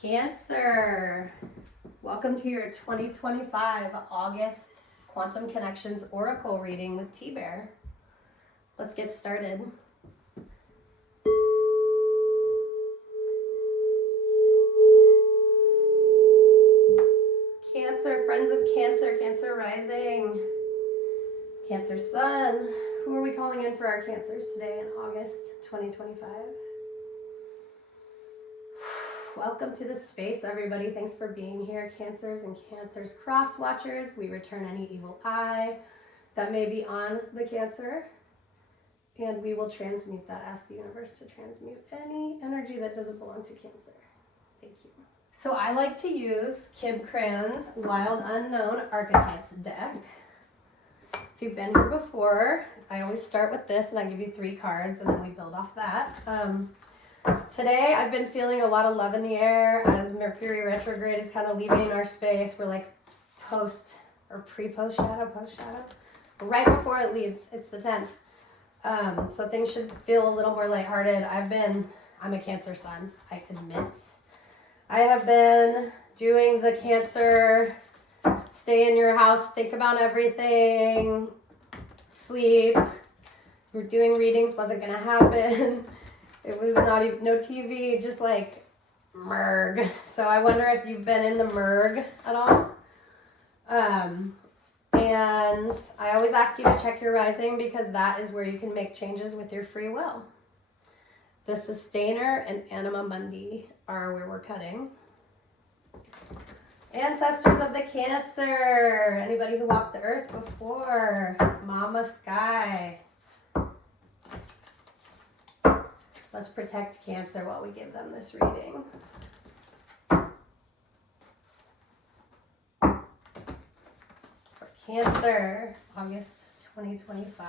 Cancer, welcome to your 2025 August Quantum Connections Oracle reading with T-Bear. Let's get started. Cancer, friends of Cancer, Cancer rising, Cancer sun. Who are we calling in for our Cancers today in August 2025? Welcome to the space, everybody. Thanks for being here, Cancers and Cancers cross watchers. We return any evil eye that may be on the Cancer, and we will transmute that. Ask the universe to transmute any energy that doesn't belong to Cancer. Thank you. So I like to use Kim Cran's Wild Unknown Archetypes deck. If you've been here before, I always start with this and I give you 3 cards and then we build off that. Today I've been feeling a lot of love in the air as Mercury retrograde is kind of leaving our space. We're like post shadow. Right before it leaves, it's the 10th. So things should feel a little more lighthearted. I'm a Cancer sun, I admit. I have been doing the Cancer, stay in your house, think about everything, sleep. We're doing readings, wasn't gonna happen. It was not even, no TV, just like merg. So I wonder if you've been in the merg at all. And I always ask you to check your rising because that is where you can make changes with your free will. The Sustainer and Anima Mundi are where we're cutting. Ancestors of the Cancer. Anybody who walked the earth before. Mama Sky. Let's protect Cancer while we give them this reading. For Cancer, August 2025.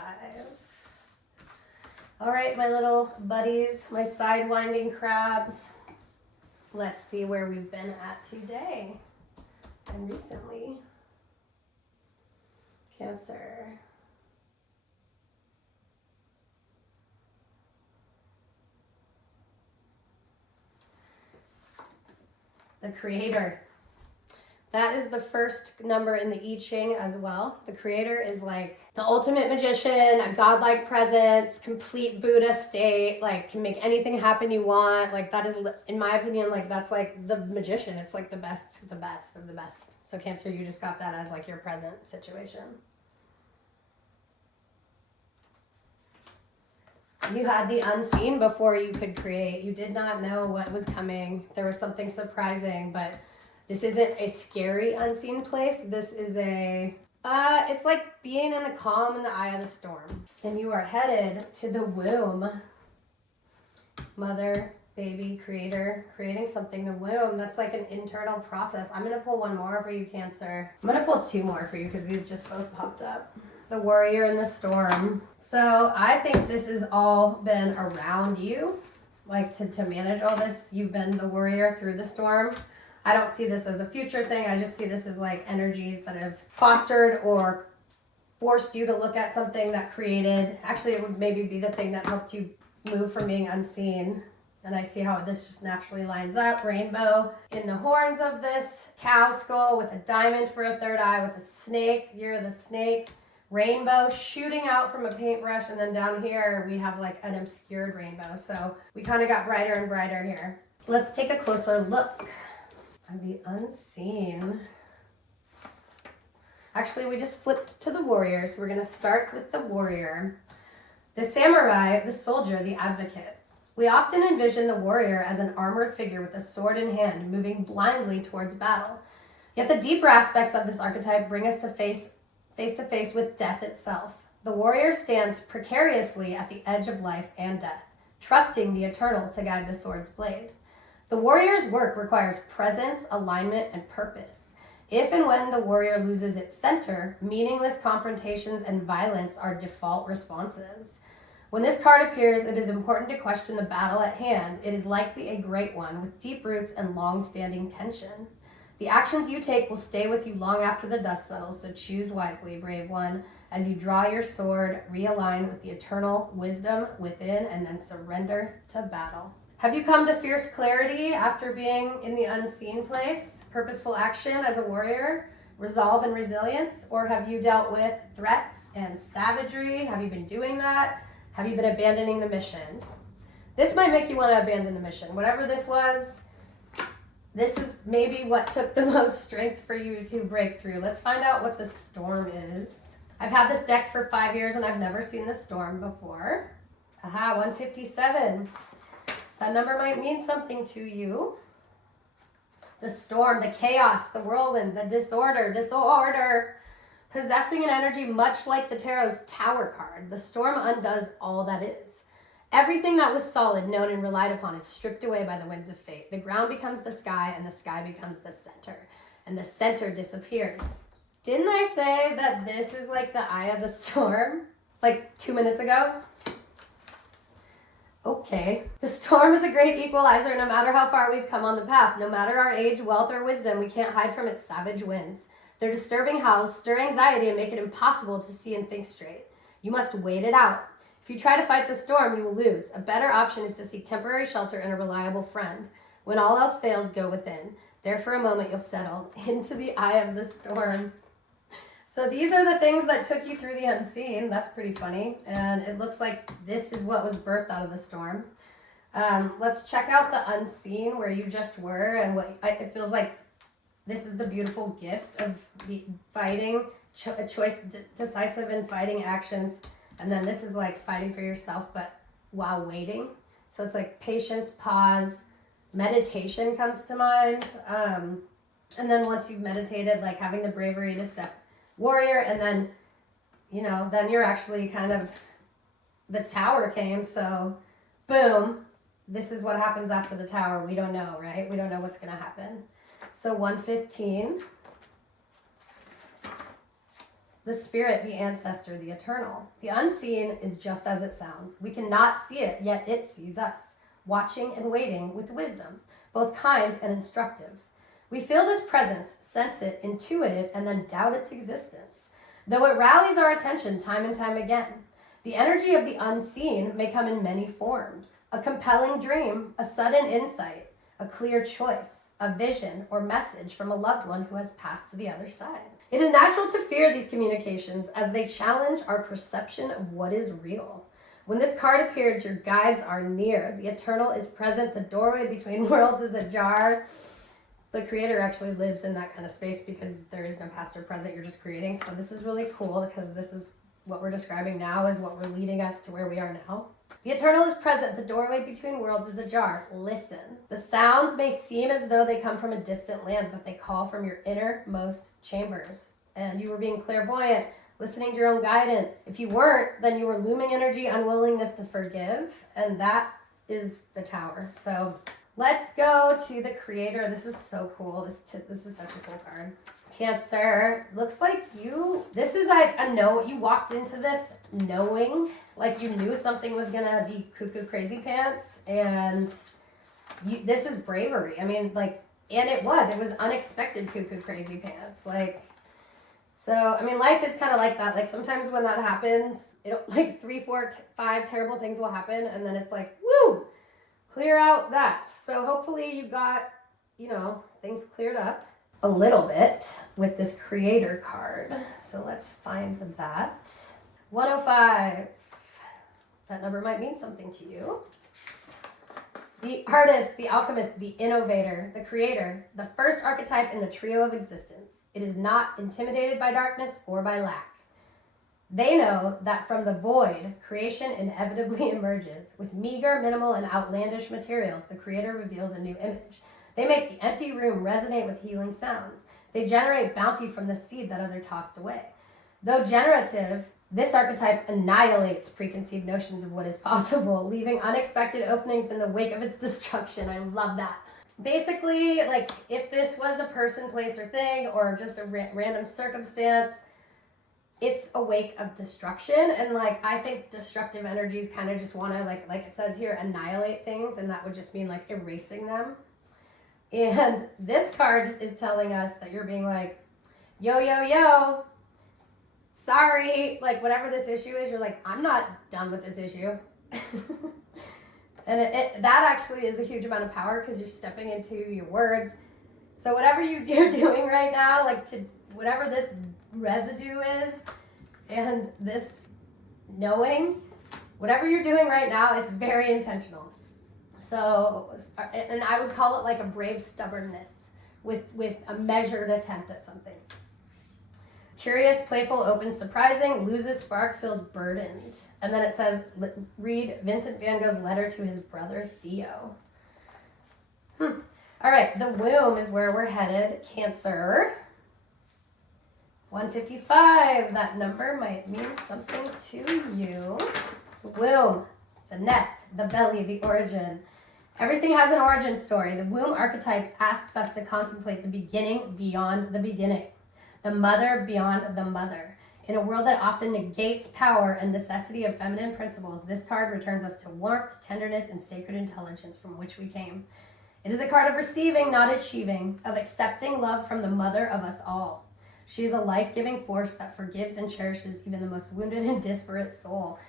All right, my little buddies, my sidewinding crabs. Let's see where we've been at today and recently. Cancer. The Creator. That is the first number in the I Ching as well. The Creator is like the ultimate magician, a godlike presence, complete Buddha state, like can make anything happen you want. Like that is, in my opinion, like that's like the magician. It's like the best of the best. So Cancer, you just got that as like your present situation. You had the unseen before you could create. You did not know what was coming. There was something surprising, but this isn't a scary unseen place. This is it's like being in the calm in the eye of the storm. And you are headed to the womb. Mother, baby, creator, creating something. The womb, that's like an internal process. I'm going to pull one more for you, Cancer. I'm going to pull 2 more for you because these just both popped up. The warrior in the storm. So I think this has all been around you, like to manage all this. You've been the warrior through the storm. I don't see this as a future thing. I just see this as like energies that have fostered or forced you to look at something that created. Actually, it would maybe be the thing that helped you move from being unseen. And I see how this just naturally lines up. Rainbow in the horns of this cow skull with a diamond for a third eye with a snake. You're the snake. Rainbow shooting out from a paintbrush, and then down here we have like an obscured rainbow. So we kind of got brighter and brighter here. Let's take a closer look at the unseen. Actually, we just flipped to the warrior, so we're going to start with the warrior. The samurai, the soldier, the advocate. We often envision the warrior as an armored figure with a sword in hand, moving blindly towards battle. Yet the deeper aspects of this archetype bring us to face to face with death itself. The warrior stands precariously at the edge of life and death, trusting the eternal to guide the sword's blade. The warrior's work requires presence, alignment, and purpose. If and when the warrior loses its center, meaningless confrontations and violence are default responses. When this card appears, it is important to question the battle at hand. It is likely a great one with deep roots and long-standing tension. The actions you take will stay with you long after the dust settles, so choose wisely, brave one, as you draw your sword, realign with the eternal wisdom within, and then surrender to battle. Have you come to fierce clarity after being in the unseen place? Purposeful action as a warrior? Resolve and resilience? Or have you dealt with threats and savagery? Have you been doing that? Have you been abandoning the mission? This might make you want to abandon the mission. Whatever this was, this is maybe what took the most strength for you to break through. Let's find out what the storm is. I've had this deck for 5 years and I've never seen the storm before. Aha, 157. That number might mean something to you. The storm, the chaos, the whirlwind, the disorder. Possessing an energy much like the Tarot's Tower card, the storm undoes all that is. Everything that was solid, known, and relied upon is stripped away by the winds of fate. The ground becomes the sky, and the sky becomes the center, and the center disappears. Didn't I say that this is like the eye of the storm? Like 2 minutes ago? Okay. The storm is a great equalizer no matter how far we've come on the path. No matter our age, wealth, or wisdom, we can't hide from its savage winds. Their disturbing howls stir anxiety and make it impossible to see and think straight. You must wait it out. If you try to fight the storm, you will lose. A better option is to seek temporary shelter and a reliable friend. When all else fails, go within. There for a moment, you'll settle into the eye of the storm. So these are the things that took you through the unseen. That's pretty funny. And it looks like this is what was birthed out of the storm. Let's check out the unseen where you just were and what it feels like. This is the beautiful gift of fighting, decisive and fighting actions. And then this is like fighting for yourself, but while waiting. So it's like patience, pause, meditation comes to mind. And then once you've meditated, like having the bravery to step warrior, and then, you know, then you're actually kind of, the tower came, so boom, this is what happens after the tower. We don't know, right? We don't know what's going to happen. So 115, the spirit, the ancestor, the eternal. The unseen is just as it sounds. We cannot see it, yet it sees us, watching and waiting with wisdom, both kind and instructive. We feel this presence, sense it, intuit it, and then doubt its existence, though it rallies our attention time and time again. The energy of the unseen may come in many forms: a compelling dream, a sudden insight, a clear choice, a vision or message from a loved one who has passed to the other side. It is natural to fear these communications as they challenge our perception of what is real. When this card appears, your guides are near. The eternal is present. The doorway between worlds is ajar. The creator actually lives in that kind of space because there is no past or present. You're just creating. So this is really cool because this is what we're describing now is what we're leading us to where we are now. The eternal is present. The doorway between worlds is ajar. Listen. The sounds may seem as though they come from a distant land, but they call from your innermost chambers. And you were being clairvoyant, listening to your own guidance. If you weren't, then you were looming energy, unwillingness to forgive. And that is the tower. So let's go to the creator. This is so cool. This is such a cool card. Cancer, looks like this is like a no, you walked into this knowing, like you knew something was gonna be cuckoo crazy pants, and this is bravery. I mean, like, and it was unexpected cuckoo crazy pants. Like, so, I mean, life is kind of like that. Like sometimes when that happens, like 3, 4, 5 terrible things will happen, and then it's like, woo, clear out that. So hopefully you got, things cleared up a little bit with this creator card. So let's find that. 105. That number might mean something to you. The artist, the alchemist, the innovator, the creator, the first archetype in the trio of existence. It is not intimidated by darkness or by lack. They know that from the void, creation inevitably emerges. With meager, minimal, and outlandish materials, the creator reveals a new image. They make the empty room resonate with healing sounds. They generate bounty from the seed that others tossed away. Though generative, this archetype annihilates preconceived notions of what is possible, leaving unexpected openings in the wake of its destruction. I love that. Basically, like, if this was a person, place, or thing, or just a random circumstance, it's a wake of destruction. And, like, I think destructive energies kind of just want to, like it says here, annihilate things, and that would just mean, like, erasing them. And this card is telling us that you're being like, yo, sorry, like whatever this issue is, you're like, I'm not done with this issue. And that actually is a huge amount of power because you're stepping into your words. So whatever you're doing right now, like whatever this residue is and this knowing, whatever you're doing right now, it's very intentional. So, and I would call it like a brave stubbornness with a measured attempt at something. Curious, playful, open, surprising, loses spark, feels burdened. And then it says, read Vincent van Gogh's letter to his brother Theo. All right, the womb is where we're headed. Cancer. 155, that number might mean something to you. The womb, the nest, the belly, the origin. Everything has an origin story. The womb archetype asks us to contemplate the beginning beyond the beginning. The mother beyond the mother. In a world that often negates power and necessity of feminine principles, this card returns us to warmth, tenderness, and sacred intelligence from which we came. It is a card of receiving, not achieving, of accepting love from the mother of us all. She is a life-giving force that forgives and cherishes even the most wounded and disparate soul.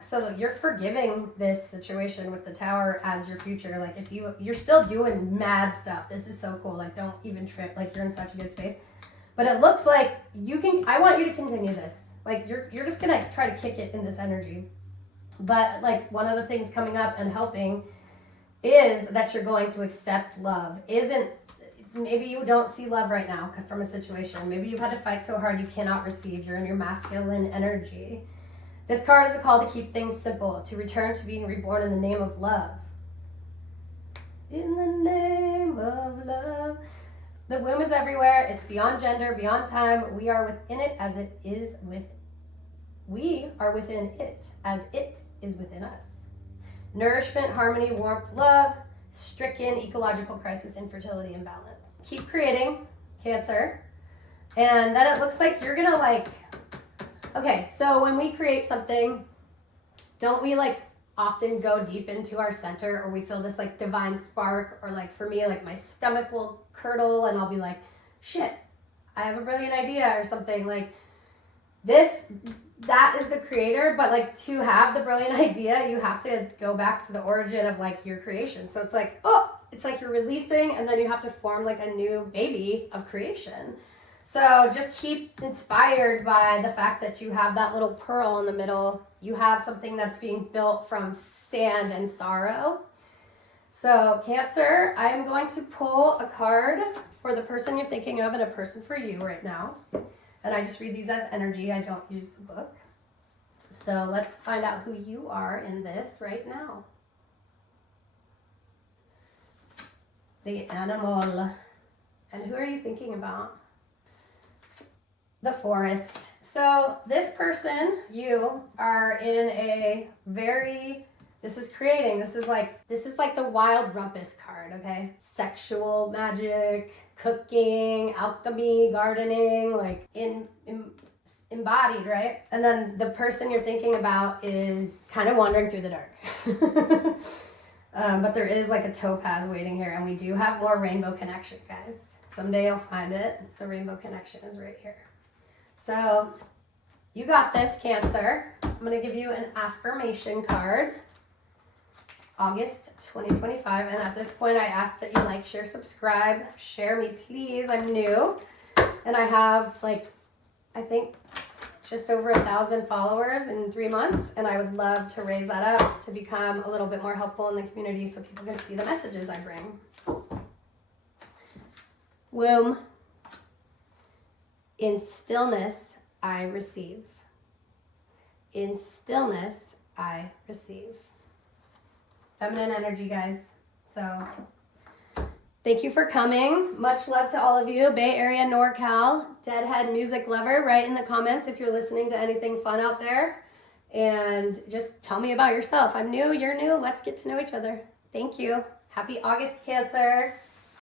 So you're forgiving this situation with the tower as your future. Like if you're still doing mad stuff. This is so cool. Like don't even trip. Like you're in such a good space. But it looks like I want you to continue this. Like you're just gonna try to kick it in this energy. But like one of the things coming up and helping is that you're going to accept love. Maybe you don't see love right now from a situation. Maybe you've had to fight so hard you cannot receive. You're in your masculine energy. This card is a call to keep things simple, to return to being reborn in the name of love. In the name of love. The womb is everywhere. It's beyond gender, beyond time. We are within it as it is we are within it as it is within us. Nourishment, harmony, warmth, love, stricken, ecological crisis, infertility, imbalance. Keep creating, Cancer. And then it looks like you're gonna okay, so when we create something, don't we often go deep into our center, or we feel this divine spark, or for me, my stomach will curdle and I'll be like, shit, I have a brilliant idea or something that is the creator, but to have the brilliant idea, you have to go back to the origin of your creation. So it's you're releasing and then you have to form a new baby of creation. So just keep inspired by the fact that you have that little pearl in the middle. You have something that's being built from sand and sorrow. So Cancer, I am going to pull a card for the person you're thinking of and a person for you right now. And I just read these as energy. I don't use the book. So let's find out who you are in this right now. The animal. And who are you thinking about? The forest. So this person, you are in a very, this is like the wild rumpus card, okay? Sexual magic, cooking, alchemy, gardening, embodied, right? And then the person you're thinking about is kind of wandering through the dark. But there is a topaz waiting here, and we do have more rainbow connection, guys. Someday you'll find it. The rainbow connection is right here. So you got this, Cancer. I'm going to give you an affirmation card. August 2025. And at this point, I ask that you share, subscribe. Share me, please. I'm new. And I have, I think just over 1,000 followers in 3 months. And I would love to raise that up to become a little bit more helpful in the community so people can see the messages I bring. Womb. In stillness, I receive. In stillness, I receive. Feminine energy, guys. So thank you for coming. Much love to all of you. Bay Area, NorCal, Deadhead music lover. Write in the comments if you're listening to anything fun out there. And just tell me about yourself. I'm new, you're new. Let's get to know each other. Thank you. Happy August, Cancer.